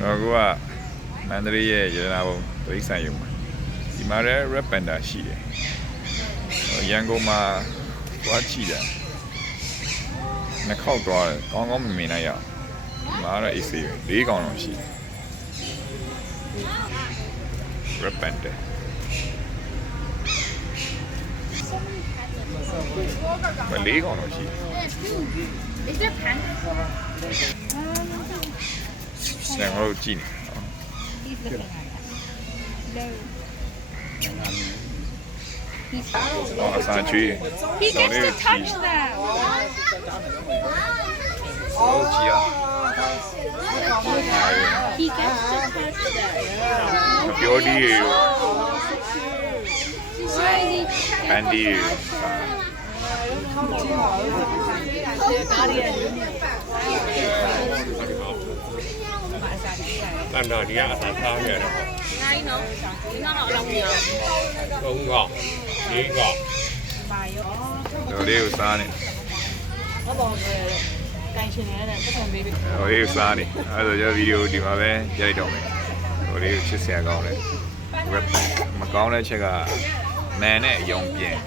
တော့ကမန္တလေးရဲ့ရတနာဘုံဒိဋ္ဌဆိုင်ရုံမှာဒီမှာလည်း Red Panda ရှိတယ်ရန်ကုန်မှာသွားကြည့်တယ်နှစ်ခေါက်သွားတယ်ကောင်းကောင်းမမြင်နိုင်ရအောင်ဒီမှာတော့ AC ပဲ၄កောင်တော့ရှိတယ် Red Panda မ၄កောင်တော့ရှိတယ် Is there pants? ဆန်တို့ကြည့်နေ He's looking at us. No. အစာချွေး He gets to touch them. ဟုတ်ကြည့်ရ He gets to touch them. မပြောဒီရေရော Why is he? ပန်ဒီရေရော တန်တာဒီကအသာသားနေရတယ်ပေါ့ I know. You know how long we are. 3កောင်4កောင် တော်လေးကိုစားနေ 我帮干起来了，不同 baby。 တော်လေးကိုစားနေအဲ့ဒါကြောင့်ဗီဒီယိုဒီမှာပဲရိုက်တော့မယ်တော်လေးကိုချစ်စရာကောင်းတယ်မကောင်းတဲ့ချက်ကမန်နဲ့အယုံပြင်း